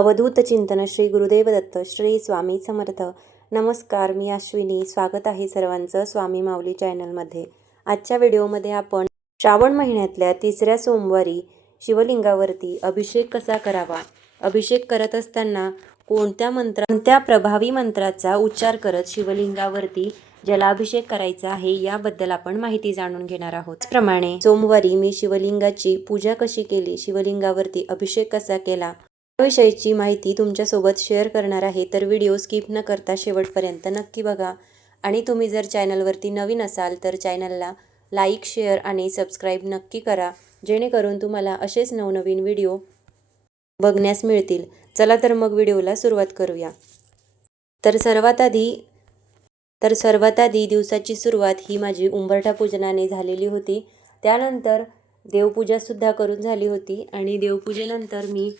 अवधूत चिंतन श्री गुरुदेव दत्त श्री स्वामी समर्थ. नमस्कार, मी अश्विनी. स्वागत आहे सर्वांचं स्वामी माऊली चॅनलमध्ये. आजच्या व्हिडिओमध्ये आपण श्रावण महिन्यातल्या 3ऱ्या सोमवारी शिवलिंगावरती अभिषेक कसा करावा, अभिषेक करत असताना कोणत्या प्रभावी मंत्राचा उच्चार करत शिवलिंगावरती जलाभिषेक करायचा आहे याबद्दल आपण माहिती जाणून घेणार आहोत. त्याप्रमाणे सोमवारी मी शिवलिंगाची पूजा कशी केली, शिवलिंगावरती अभिषेक कसा केला विषयीची माहिती तुमच्यासोबत शेअर करणार आहे. तर व्हिडिओ स्किप न करता शेवटपर्यंत नक्की बघा. आणि तुम्ही जर चॅनलवरती नवीन असाल तर चॅनलला लाईक, शेअर आणि सबस्क्राईब नक्की करा, जेणेकरून तुम्हाला असेच नवनवीन व्हिडिओ बघण्यास मिळतील. चला तर मग व्हिडिओला सुरुवात करूया. तर सर्वात आधी दिवसाची सुरुवात ही माझी उंबरठा पूजनाने झालेली होती. त्यानंतर देवपूजासुद्धा करून झाली होती आणि देवपूजेनंतर मी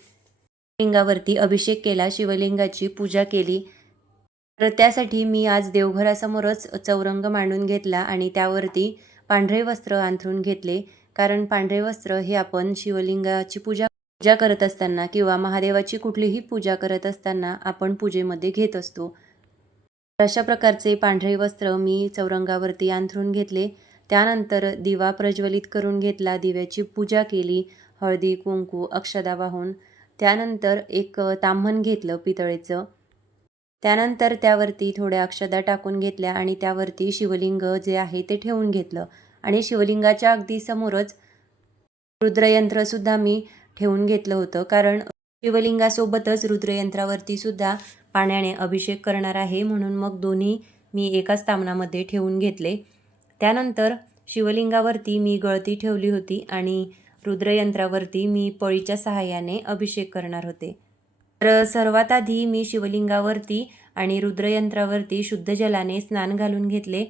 शिवलिंगावरती अभिषेक केला, शिवलिंगाची पूजा केली. तर त्यासाठी मी आज देवघरासमोरच चौरंग मांडून घेतला आणि त्यावरती पांढरे वस्त्र अंथरून घेतले. कारण पांढरे वस्त्र हे आपण शिवलिंगाची पूजा करत असताना किंवा महादेवाची कुठलीही पूजा करत असताना आपण पूजेमध्ये घेत असतो. अशा प्रकारचे पांढरे वस्त्र मी चौरंगावरती अंथरून घेतले. त्यानंतर दिवा प्रज्वलित करून घेतला, दिव्याची पूजा केली, हळदी कुंकू अक्षदा वाहून. त्यानंतर एक ताम्हण घेतलं पितळेचं. त्यानंतर त्यावरती थोड्या अक्षदा टाकून घेतल्या आणि त्यावरती शिवलिंग जे आहे ते ठेवून घेतलं. आणि शिवलिंगाच्या अगदी समोरच रुद्रयंत्रसुद्धा मी ठेवून घेतलं होतं, कारण शिवलिंगासोबतच रुद्रयंत्रावरती सुद्धा पाण्याने अभिषेक करणार आहे, म्हणून मग दोन्ही मी एकाच ताम्हणामध्ये ठेवून घेतले. त्यानंतर शिवलिंगावरती मी गळती ठेवली होती आणि रुद्रयंत्रावरती मी पळीच्या सहाय्याने अभिषेक करणार होते. तर सर्वात आधी मी शिवलिंगावरती आणि रुद्रयंत्रावरती शुद्ध जलाने स्नान घालून घेतले.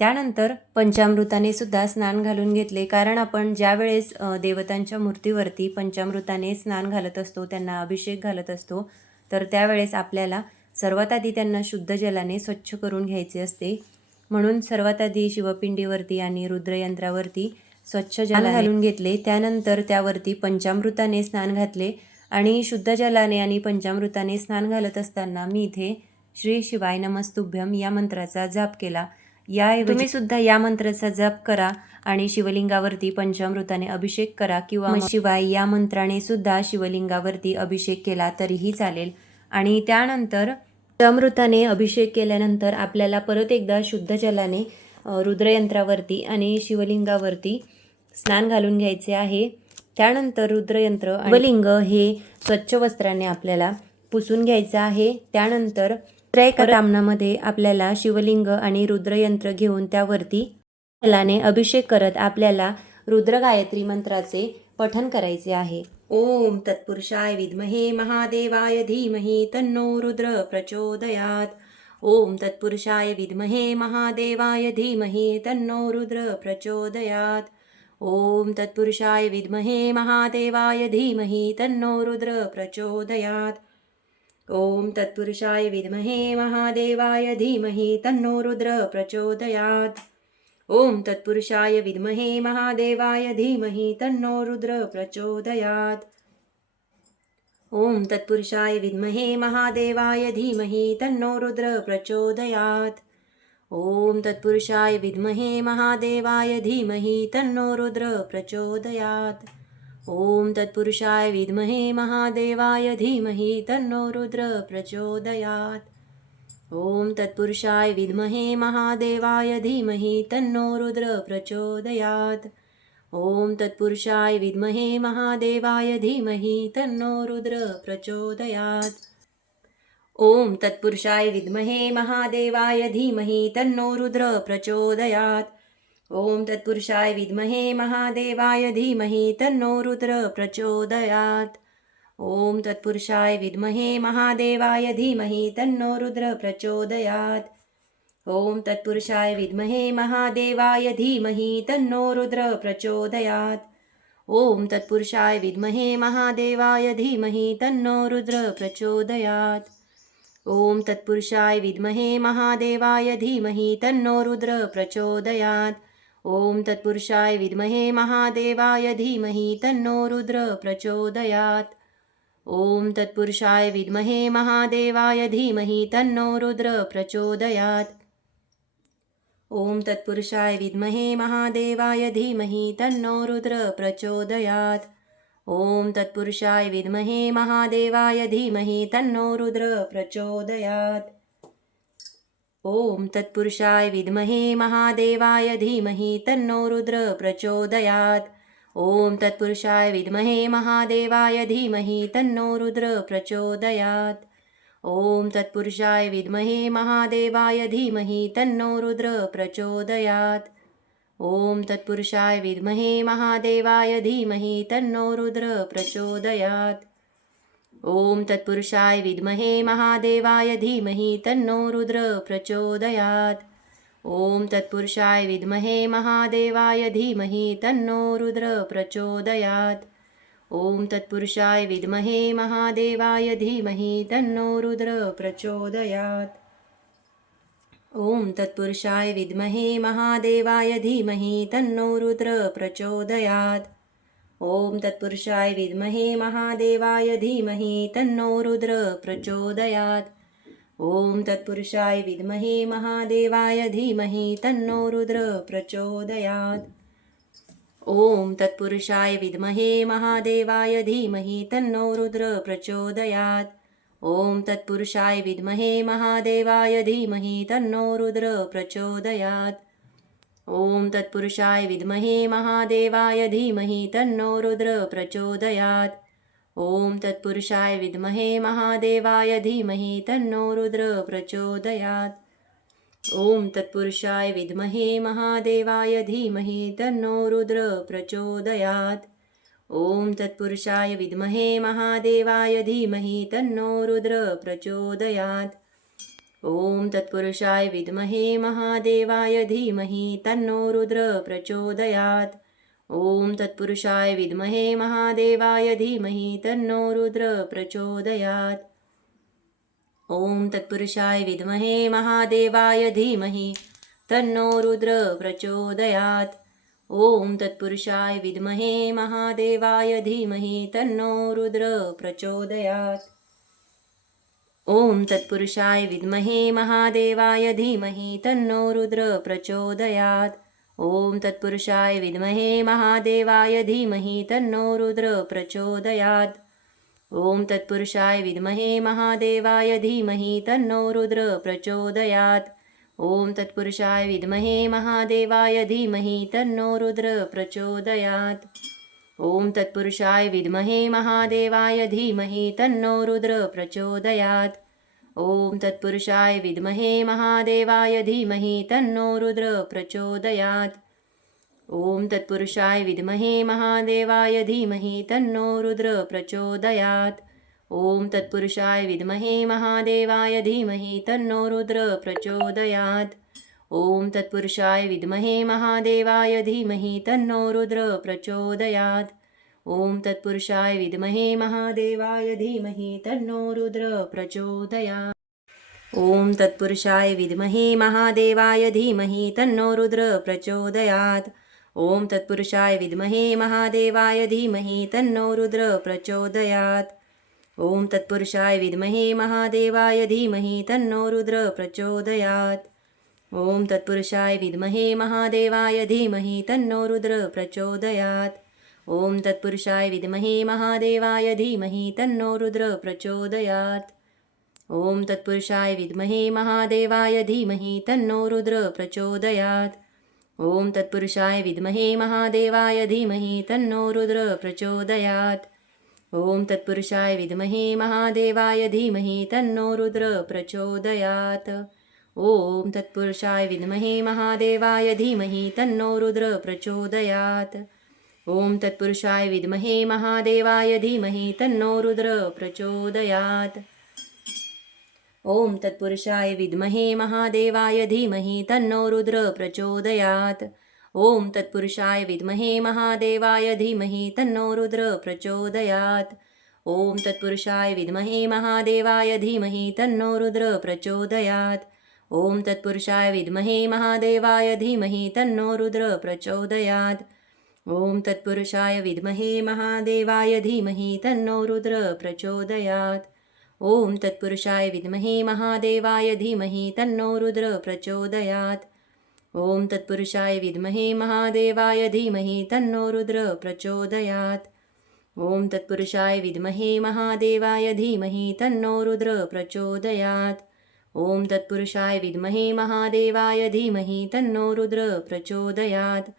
त्यानंतर पंचामृताने सुद्धा स्नान घालून घेतले, कारण आपण ज्या वेळेस देवतांच्या मूर्तीवरती पंचामृताने स्नान घालत असतो, त्यांना अभिषेक घालत असतो, तर त्यावेळेस आपल्याला सर्वात आधी त्यांना शुद्ध जलाने स्वच्छ करून घ्यायचे असते. म्हणून सर्वात आधी शिवपिंडीवरती आणि रुद्रयंत्रावरती स्वच्छ जल घालून घेतले. त्यानंतर त्यावरती पंचामृताने स्नान घातले आणि शुद्ध जलाने आणि पंचामृताने स्नान घालत असताना मी इथे श्री शिवाय नमस्तुभ्यम या मंत्राचा जाप केला. तुम्ही सुद्धा या मंत्राचा जाप करा आणि शिवलिंगावरती पंचामृताने अभिषेक करा, किंवा शिवाय या मंत्राने सुद्धा शिवलिंगावरती अभिषेक केला तरीही चालेल. आणि त्यानंतर पंचामृताने अभिषेक केल्यानंतर आपल्याला परत एकदा शुद्ध जलाने रुद्रयंत्रावरती आणि शिवलिंगावरती स्नान घालून घ्यायचे आहे. त्यानंतर रुद्रयंत्र आणि शिवलिंग हे स्वच्छ वस्त्राने आपल्याला पुसून घ्यायचं आहे. त्यानंतर एका ताम्हणामध्ये आपल्याला शिवलिंग आणि रुद्रयंत्र घेऊन त्यावरती जलाने अभिषेक करत आपल्याला रुद्र गायत्री मंत्राचे पठण करायचे आहे. ओम तत्पुरुषाय विद्महे महादेवाय धीमहि तन्नो रुद्र प्रचोदयात. ओम तत्पुरुषाय विद्महे महादेवाय धीमहि तन्नो रुद्र प्रचोदयात. ओम तत्पुरुषाय विद्महे महादेवाय धीमहि तन्नो रुद्र प्रचोदयात. ओम तत्पुरुषाय विद्महे महादेवाय धीमहि तन्नो रुद्र प्रचोदयात. ओम तत्पुरुषाय विद्महे महादेवाय धीमहि तन्नो रुद्र प्रचोदयात. ओम तत्पुरुषाय विद्महे महादेवाय धीमहि तन्नो रुद्र प्रचोदयात. ओम तत्पुरुषाय विद्महे महादेवाय धीमहि तन्नो रुद्र प्रचोदयात. ओम तत्पुरुषाय विद्महे महादेवाय धीमहि तन्नो रुद्र प्रचोदयात. ओम तत्पुरुषाय विद्महे महादेवाय धीमहि तन्नो रुद्र प्रचोदयात. ओम तत्पुरुषाय विद्महे महादेवाय धीमहि तन्नो रुद्र प्रचोदयात. ओम तत्पुरुषाय विद्महे महादेवाय धीमहि तन्नो रुद्र प्रचोदयात. ओम तत्पुरुषाय विद्महे महादेवाय धीमहि तन्नो रुद्र प्रचोदयात. ओम तत्पुरुषाय विद्महे महादेवाय धीमहि तन्नो रुद्र प्रचोदयात. ओम तत्पुरुषाय विद्महे महादेवाय धीमहि तन्नो रुद्र प्रचोदयात. ओम तत्पुरुषाय विद्महे महादेवाय धीमहि तन्नो रुद्र प्रचोदयात. ओम तत्पुरुषाय विद्महे महादेवाय धीमहि तन्नो रुद्र प्रचोदयात. ओम तत्पुरुषाय विद्महे महादेवाय धीमहि तन्नो रुद्र प्रचोदयात. ॐ तत्पुरुषाय विद्महे महादेवाय धीमहि तन्नो रुद्र प्रचोदयात्। ॐ तत्पुरुषाय विद्महे महादेवाय धीमहि तन्नो रुद्र प्रचोदयात्। ॐ तत्पुरुषाय विद्महे महादेवाय धीमहि तन्नो रुद्र प्रचोदयात्। ॐ तत्पुरुषाय विद्महे महादेवाय धीमहि तन्नो रुद्र प्रचोदयात्। ॐ तत्पुरुषाय विद्महे महादेवाय धीमहि तन्नो रुद्र प्रचोदयात्। ॐ तत्पुरुषाय विद्महे महादेवाय धीमहि तन्नो रुद्र प्रचोदयात्। ॐ तत्पुरुषाय विद्महे महादेवाय धीमहि तन्नो रुद्र प्रचोदयात्। ॐ तत्पुरुषाय विद्महे महादेवाय धीमहि तन्नो रुद्र प्रचोदयात्। ॐ तत्पुरुषाय विद्महे महादेवाय धीमहि तन्नो रुद्र प्रचोदयात्। ॐ तत्पुरुषाय विद्महे महादेवाय धीमहि तन्नो रुद्र प्रचोदयात्। ॐ तत्पुरुषाय विद्महे महादेवाय धीमहि तन्नो रुद्र प्रचोदयात्। ॐ तत्पुरुषाय विद्महे महादेवाय धीमहि तन्नो रुद्र प्रचोदयात्। ॐ तत्पुरुषाय विद्महे महादेवाय धीमहि तन्नो रुद्र प्रचोदयात्। ॐ तत्पुरुषाय विद्महे महादेवाय धीमहि तन्नो रुद्र प्रचोदयात्। ॐ तत्पुरुषाय विद्महे महादेवाय धीमहि तन्नो रुद्र प्रचोदयात्। ॐ तत्पुरुषाय विद्महे महादेवाय धीमहि तन्नो रुद्र प्रचोदयात्। ॐ तत्पुरुषाय विद्महे महादेवाय धीमहि तन्नो रुद्र प्रचोदयात्। ॐ तत्पुरुषाय विद्महे महादेवाय धीमहि तन्नो रुद्र प्रचोदयात्। ॐ तत्पुरुषाय विद्महे महादेवाय धीमहि तन्नो रुद्र प्रचोदयात्। ॐ तत्पुरुषाय विद्महे महादेवाय धीमहि तन्नो रुद्र प्रचोदयात्। ॐ तत्पुरुषाय विद्महे महादेवाय धीमहि तन्नो रुद्र प्रचोदयात्। ॐ तत्पुरुषाय विद्महे महादेवाय धीमहि तन्नो रुद्र प्रचोदयात्। ॐ तत्पुरुषाय विद्महे महादेवाय धीमहि तन्नो रुद्र प्रचोदयात्। ॐ तत्पुरुषाय विद्महे महादेवाय धीमहि तन्नो रुद्र प्रचोदयात्। ॐ तत्पुरुषाय विद्महे महादेवाय धीमहि तन्नो रुद्र प्रचोदयात्। ॐ तत्पुरुषाय विद्महे महादेवाय धीमहि तन्नो रुद्र प्रचोदयात्। ॐ तत्पुरुषाय विद्महे महादेवाय धीमहि तन्नो रुद्र प्रचोदयात्। ॐ तत्पुरुषाय विद्महे महादेवाय धीमहि तन्नो रुद्र प्रचोदयात्। ॐ तत्पुरुषाय विद्महे महादेवाय धीमहि तन्नो रुद्र प्रचोदयात्। ॐ तत्पुरुषाय विद्महे महादेवाय धीमहि तन्नो रुद्र प्रचोदयात्। ॐ तत्पुरुषाय विद्महे महादेवाय धीमहि तन्नो रुद्र प्रचोदयात्। ॐ तत्पुरुषाय विद्महे महादेवाय धीमहि तन्नो रुद्र प्रचोदयात्। ॐ तत्पुरुषाय विद्महे महादेवाय धीमहि तन्नो रुद्र प्रचोदयात्। ॐ तत्पुरुषाय विद्महे महादेवाय धीमहि तन्नो रुद्र प्रचोदयात्। ॐ तत्पुरुषाय विद्महे महादेवाय धीमहि तन्नो रुद्र प्रचोदयात्। ॐ तत्पुरुषाय विद्महे महादेवाय धीमहि तन्नो रुद्र प्रचोदयात्। ॐ तत्पुरुषाय विद्महे महादेवाय धीमहि तन्नो रुद्र प्रचोदयात्। ॐ तत्पुरुषाय विद्महे महादेवाय धीमहि तन्नो रुद्र प्रचोदयात्। ॐ तत्पुरुषाय विद्महे महादेवाय धीमहि तन्नो रुद्र प्रचोदयात्। ॐ तत्पुरुषाय विद्महे महादेवाय धीमहि तन्नो रुद्र प्रचोदयात्। ॐ तत्पुरुषाय विद्महे महादेवाय धीमहि तन्नो रुद्र प्रचोदयात्। ॐ तत्पुरुषाय विद्महे महादेवाय धीमहि तन्नो रुद्र प्रचोदयात्। ॐ तत्पुरुषाय विद्महे महादेवाय धीमहि तन्नो रुद्र प्रचोदयात्। ॐ तत्पुरुषाय विद्महे महादेवाय धीमहि तन्नो रुद्र प्रचोदयात्। ॐ तत्पुरुषाय विद्महे महादेवाय धीमहि तन्नो रुद्र प्रचोदयात्। ॐ तत्पुरुषाय विद्महे महादेवाय धीमहि तन्नो रुद्र प्रचोदयात्। ॐ तत्पुरुषाय विद्महे महादेवाय धीमहि तन्नो रुद्र प्रचोदयात्। ओम तत्पुरुषाय विद्महे महादेवाय धीमहि तन्नो रुद्र प्रचोदयात्. ओम तत्पुरुषाय विद्महे महादेवाय धीमहि तन्नो रुद्र प्रचोदयात्. ओम तत्पुरुषाय विद्महे महादेवाय धीमहि तन्नो रुद्र प्रचोदयात्. ओम तत्पुरुषाय विद्महे महादेवाय धीमहि तन्नो रुद्र प्रचोदयात्. ओम तत्पुरुषाय विद्महे महादेवाय धीमहि तन्नो रुद्र प्रचोदयात्.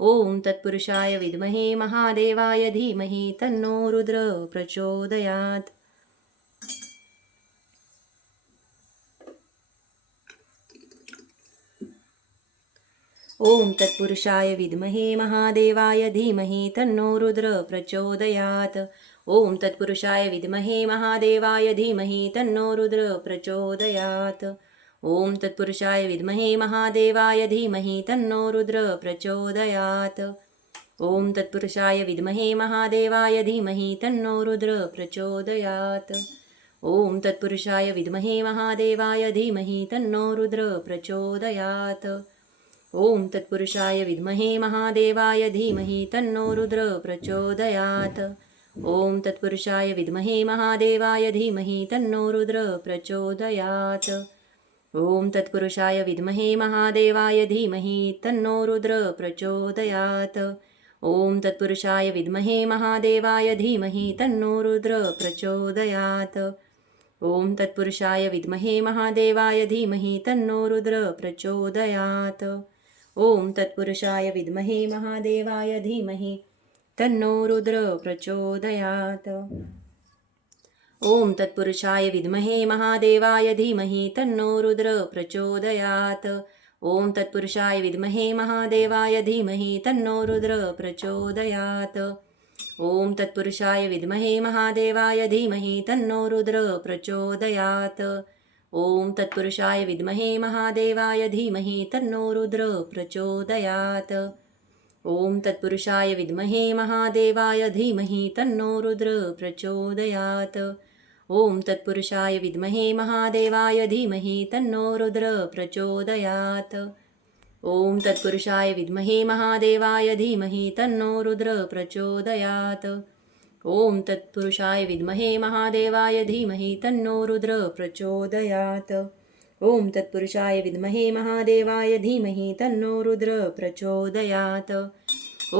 ओम तत्पुरुषाय विद्महे महादेवाय धीमहि तन्नो रुद्र प्रचोदयात्. ओम तत्पुरुषाय विद्महे महादेवाय धीमहि तन्नो रुद्र प्रचोदयात्. ओम तत्पुरुषाय विद्महे महादेवाय धीमहि तन्नो रुद्र प्रचोदयात्. ओम तत्पुरुषाय विद्महे महादेवाय धीमहि तन्नो रुद्र प्रचोदयात्. ओम तत्पुरुषाय विद्महे महादेवाय धीमहि तन्नो रुद्र प्रचोदयात्. ओम तत्पुरुषाय विद्महे महादेवाय धीमहि तन्नो रुद्र प्रचोदयात्. ओम तत्पुरुषाय विद्महे महादेवाय धीमहि तन्नो रुद्र प्रचोदयात्. ओम तत्पुरुषाय विद्महे महादेवाय धीमहि तन्नो रुद्र प्रचोदयात्. ओम तत्पुरुषाय विद्महे महादेवाय धीमहि तन्नो रुद्र प्रचोदयात्. ओम तत्पुरुषाय विद्महे महादेवाय धीमहि तन्नो रुद्र प्रचोदयात्. ओम तत्पुरुषाय विद्महे महादेवाय धीमहि तन्नो रुद्र प्रचोदयात्. ओम तत्पुरुषाय विद्महे महादेवाय धीमहि तन्नो रुद्र प्रचोदयात्. ओम तत्पुरुषाय विद्महे महादेवाय धीमहि तन्नो रुद्र प्रचोदयात्. ओम तत्पुरुषाय विद्महे महादेवाय धीमहि तन्नो रुद्र प्रचोदयात्. ओम तत्पुरुषाय विद्महे महादेवाय धीमहि तन्नो रुद्र प्रचोदयात्. ओम तत्पुरुषाय विद्महे महादेवाय धीमहि तन्नो रुद्र प्रचोदयात्. ओम तत्पुरुषाय विद्महे महादेवाय धीमहि तन्नो रुद्र प्रचोदयात्. ओम तत्पुरुषाय विद्महे महादेवाय धीमहि तन्नो रुद्र प्रचोदयात्. ओम तत्पुरुषाय विद्महे महादेवाय धीमहि तन्नो रुद्र प्रचोदयात्. ओम तत्पुरुषाय विद्महे महादेवाय धीमहि तन्नो रुद्र प्रचोदयात्. ओम तत्पुरुषाय विद्महे महादेवाय धीमहि तन्नो रुद्र प्रचोदयात्. ओम तत्पुरुषाय विद्महे महादेवाय धीमहि तन्नो रुद्र प्रचोदयात्.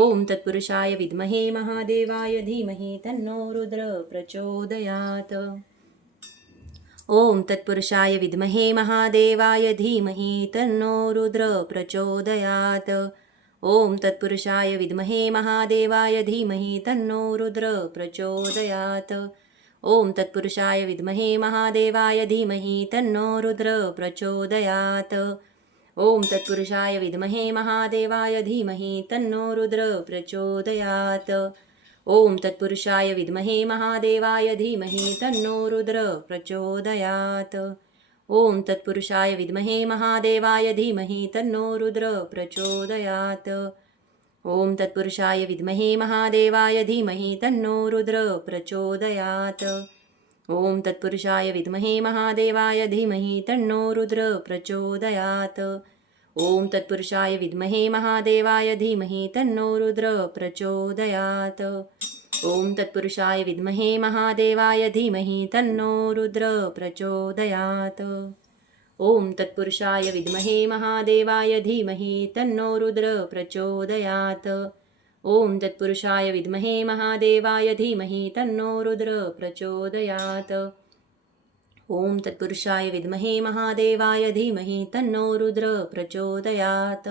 ओम तत्पुरुषाय विद्महे महादेवाय धीमहि तन्नो रुद्र प्रचोदयात्. ओम तत्पुरुषाय विद्महे महादेवाय धीमहि तन्नो रुद्र प्रचोदयात्. ओम तत्पुरुषाय विद्महे महादेवाय धीमहि तन्नो रुद्र प्रचोदयात्. ओम तत्पुरुषाय विद्महे महादेवाय धीमहि तन्नो रुद्र प्रचोदयात्. ओम तत्पुरुषाय विद्महे महादेवाय धीमहि तन्नो रुद्र प्रचोदयात्. ओम तत्पुरुषाय विद्महे महादेवाय धीमहि तन्नो रुद्र प्रचोदयात्. ओम तत्पुरुषाय विद्महे महादेवाय धीमहि तन्नो रुद्र प्रचोदयात्. ओम तत्पुरुषाय विद्महे महादेवाय धीमहि तन्नो रुद्र प्रचोदयात्. ओम तत्पुरुषाय विद्महे महादेवाय धीमहि तन्नो रुद्र प्रचोदयात्. ओम तत्पुरुषाय विद्महे महादेवाय धीमहि तन्नो रुद्र प्रचोदयात्. ओम तत्पुरुषाय विद्महे महादेवाय धीमहि तन्नो रुद्र प्रचोदयात्. ओम तत्पुरुषाय विद्महे महादेवाय धीमहि तन्नो रुद्र प्रचोदयात्. ओम तत्पुरुषाय विद्महे महादेवाय धीमहि तन्नो रुद्र प्रचोदयात्.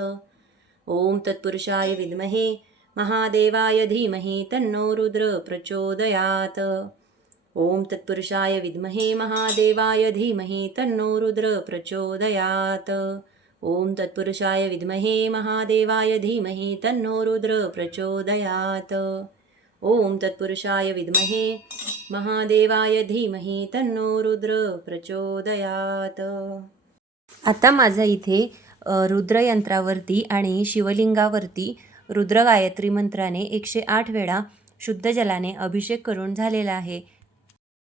ओम तत्पुरुषाय विद्महे महादेवाय धीमहि तन्नो रुद्र प्रचोदयात्. ओम तत्पुरुषाय विद्महे महादेवाय धीमहि तन्नो रुद्र प्रचोदयात्. ओम तत्पुरुषाय विद्महे महादेवाय धीमहि तन्नो रुद्र प्रचोदयात्. ओम तत्पुरुषाय विद्महे महादेवाय धीमहि तन्नो रुद्र प्रचोदयात्. आता माझा इथे रुद्रयंत्रावरती आणि शिवलिंगावरती रुद्र गायत्री मंत्राने 108 वेळा शुद्ध जलाने अभिषेक करून झालेला आहे.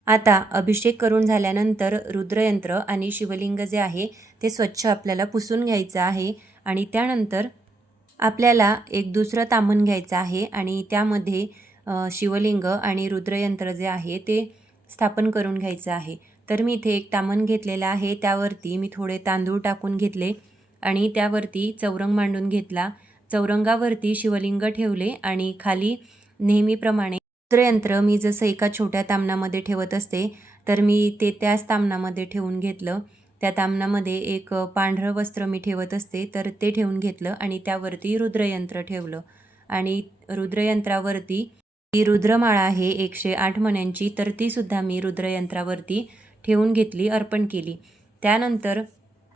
आता अभिषेक करून झाल्यानंतर रुद्रयंत्र आणि शिवलिंग जे आहे ते स्वच्छ आपल्याला पुसून घ्यायचं आहे आणि त्यानंतर आपल्याला एक दुसरं ताम्हण घ्यायचं आहे आणि त्यामध्ये शिवलिंग आणि रुद्रयंत्र जे आहे ते स्थापन करून घ्यायचं आहे. तर मी इथे एक ताम्हण घेतलेलं आहे. त्यावरती मी थोडे तांदूळ टाकून घेतले आणि त्यावरती चौरंग मांडून घेतला. चौरंगावरती शिवलिंग ठेवले आणि खाली नेहमीप्रमाणे रुद्रयंत्र मी जसं एका छोट्या ताम्हणामध्ये ठेवत असते तर मी ते त्याच ताम्हणामध्ये ठेवून घेतलं. त्या ताम्हणामध्ये एक पांढरं वस्त्र मी ठेवत असते तर ते ठेवून घेतलं आणि त्यावरती रुद्रयंत्र ठेवलं आणि रुद्रयंत्रावरती ही रुद्रमाळा आहे 108 मण्यांची, तर तीसुद्धा मी रुद्रयंत्रावरती ठेवून घेतली, अर्पण केली. त्यानंतर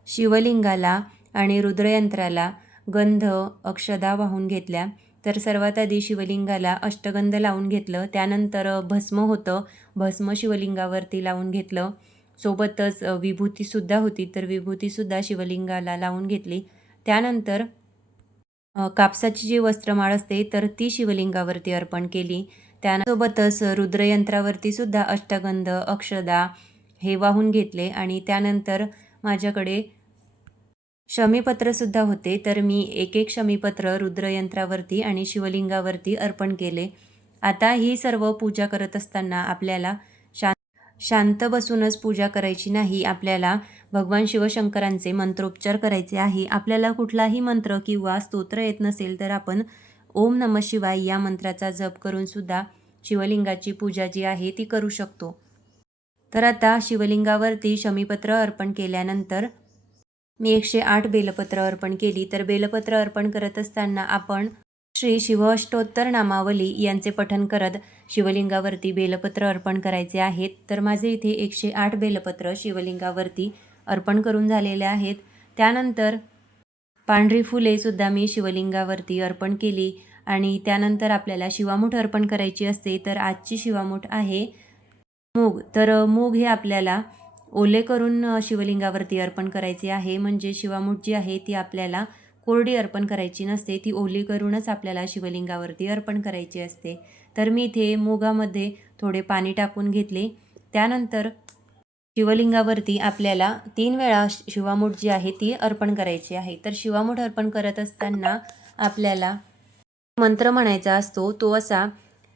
शिवलिंगाला आणि रुद्रयंत्राला गंध अक्षदा वाहून घेतल्या. तर सर्वात आधी शिवलिंगाला अष्टगंध लावून घेतलं. त्यानंतर भस्म होतं, भस्म शिवलिंगावरती लावून घेतलं. सोबतच विभूतीसुद्धा होती, तर विभूतीसुद्धा शिवलिंगाला लावून घेतली. त्यानंतर कापसाची जी वस्त्रमाळ असते तर ती शिवलिंगावरती अर्पण केली. त्यासोबतच रुद्रयंत्रावरती सुद्धा अष्टगंध अक्षदा हे वाहून घेतले आणि त्यानंतर माझ्याकडे शमीपत्रसुद्धा होते, तर मी एक एक शमीपत्र रुद्रयंत्रावरती आणि शिवलिंगावरती अर्पण केले. आता ही सर्व पूजा करत असताना आपल्याला शांत बसूनच पूजा करायची नाही. आपल्याला भगवान शिवशंकरांचे मंत्रोच्चार करायचे आहे. आपल्याला कुठलाही मंत्र किंवा स्तोत्र येत नसेल तर आपण ओम नमः शिवाय या मंत्राचा जप करून सुद्धा शिवलिंगाची पूजा जी आहे ती करू शकतो. तर आता शिवलिंगावरती शमीपत्र अर्पण केल्यानंतर मी 108 बेलपत्र अर्पण केली. तर बेलपत्र अर्पण करत असताना आपण श्री शिवअष्टोत्तर नामावली यांचे पठण करत शिवलिंगावरती बेलपत्र अर्पण करायचे आहेत. तर माझे इथे 108 बेलपत्र शिवलिंगावरती अर्पण करून झालेले आहेत. त्यानंतर पांढरी फुलेसुद्धा मी शिवलिंगावरती अर्पण केली आणि त्यानंतर आपल्याला शिवामूठ अर्पण करायची असते. तर आजची शिवामूठ आहे मूग. तर मूग हे आपल्याला ओले करून शिवलिंगावरती अर्पण करायचे आहे. म्हणजे शिवामूठ जी आहे ती आपल्याला कोरडी अर्पण करायची नसते, ती ओली करूनच आपल्याला शिवलिंगावरती अर्पण करायची असते. तर मी इथे मुगामध्ये थोडे पाणी टाकून घेतले. त्यानंतर शिवलिंगावरती आपल्याला 3 वेळा शिवामूठ जी आहे ती अर्पण करायची आहे. तर शिवामूठ अर्पण करत असताना आपल्याला मंत्र म्हणायचा असतो, तो असा: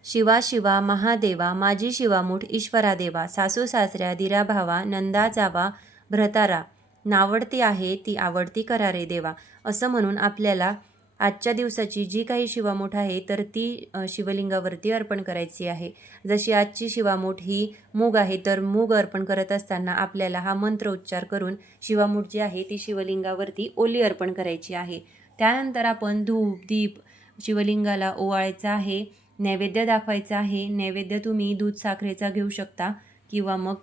शिवा शिवा महादेवा माझी शिवामूठ ईश्वरा देवा, सासू सासऱ्या दिरा भावा नंदा जावा भ्रतारा, नावडती आहे ती आवडती करा रे देवा. असं म्हणून आपल्याला आजच्या दिवसाची जी काही शिवामूठ आहे तर ती शिवलिंगावरती अर्पण करायची आहे. जशी आजची शिवामूठ ही मूग आहे, तर मूग अर्पण करत असताना आपल्याला हा मंत्र उच्चार करून शिवामूठ जी आहे ती शिवलिंगावरती ओली अर्पण करायची आहे. त्यानंतर आपण धूप दीप शिवलिंगाला ओवाळायचा आहे, नैवेद्य दाखवायचा आहे. नैवेद्य तुम्ही दूध साखरेचा घेऊ शकता किंवा मग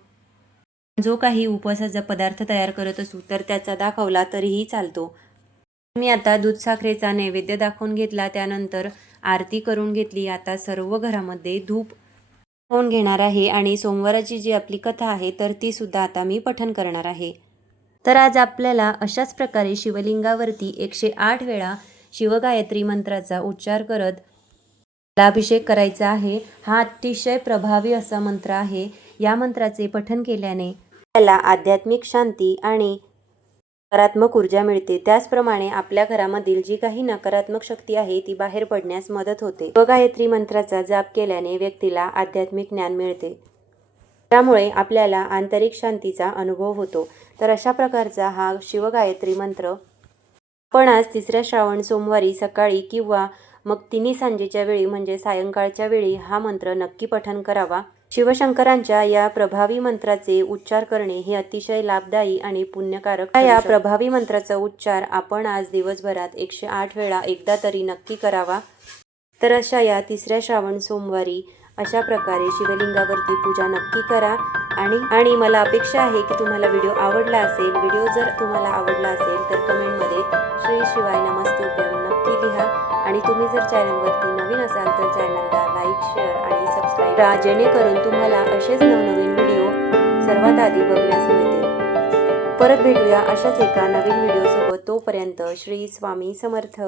जो काही उपवासाचा पदार्थ तयार करत असू तर त्याचा दाखवला तरीही चालतो. मी आता दूध साखरेचा नैवेद्य दाखवून घेतला. त्यानंतर आरती करून घेतली. आता सर्व घरामध्ये धूप होऊन घेणार आहे आणि सोमवाराची जी आपली कथा आहे तर ती सुद्धा आता मी पठण करणार आहे. तर आज आपल्याला अशाच प्रकारे शिवलिंगावरती 108 वेळा शिवगायत्री मंत्राचा उच्चार करत अभिषेक करायचा आहे. हा अतिशय प्रभावी असा मंत्र आहे. या मंत्राचे पठण केल्याने आपल्याला आध्यात्मिक शांती आणि सकारात्मक ऊर्जा मिळते. त्याचप्रमाणे आपल्या घरामधील जी काही नकारात्मक शक्ती आहे ती बाहेर पडण्यास मदत होते. शिवगायत्री मंत्राचा जाप केल्याने व्यक्तीला आध्यात्मिक ज्ञान मिळते, त्यामुळे आपल्याला आंतरिक शांतीचा अनुभव होतो. तर अशा प्रकारचा हा शिवगायत्री मंत्र आपण आज 3ऱ्या श्रावण सोमवारी सकाळी किंवा मग तिन्ही सांजेच्या वेळी म्हणजे सायंकाळच्या वेळी हा मंत्र नक्की पठण करावा. शिवशंकरांच्या या प्रभावी मंत्राचे उच्चार करणे हे अतिशय लाभदायी आणि पुण्यकारक. या प्रभावी मंत्राचा उच्चार आपण आज दिवसभरात 108 वेळा एकदा तरी नक्की करावा. तर अशा या 3ऱ्या श्रावण सोमवारी अशा प्रकारे शिवलिंगावरती पूजा नक्की करा. आणि मला अपेक्षा आहे की तुम्हाला व्हिडिओ आवडला असेल. व्हिडिओ जर तुम्हाला आवडला असेल तर कमेंटमध्ये श्री शिवाय नमस्तुभ्यम नक्की लिहा. आणि तुम्ही जर चॅनलवरती नवीन असाल तर चॅनलला लाईक शेअर आणि सबस्क्राईब करा, जेणेकरून तुम्हाला असेच नवनवीन व्हिडिओ सर्वात आधी बघण्यास मिळतील. परत भेटूया अशाच एका नवीन व्हिडिओसोबत. तोपर्यंत श्री स्वामी समर्थ.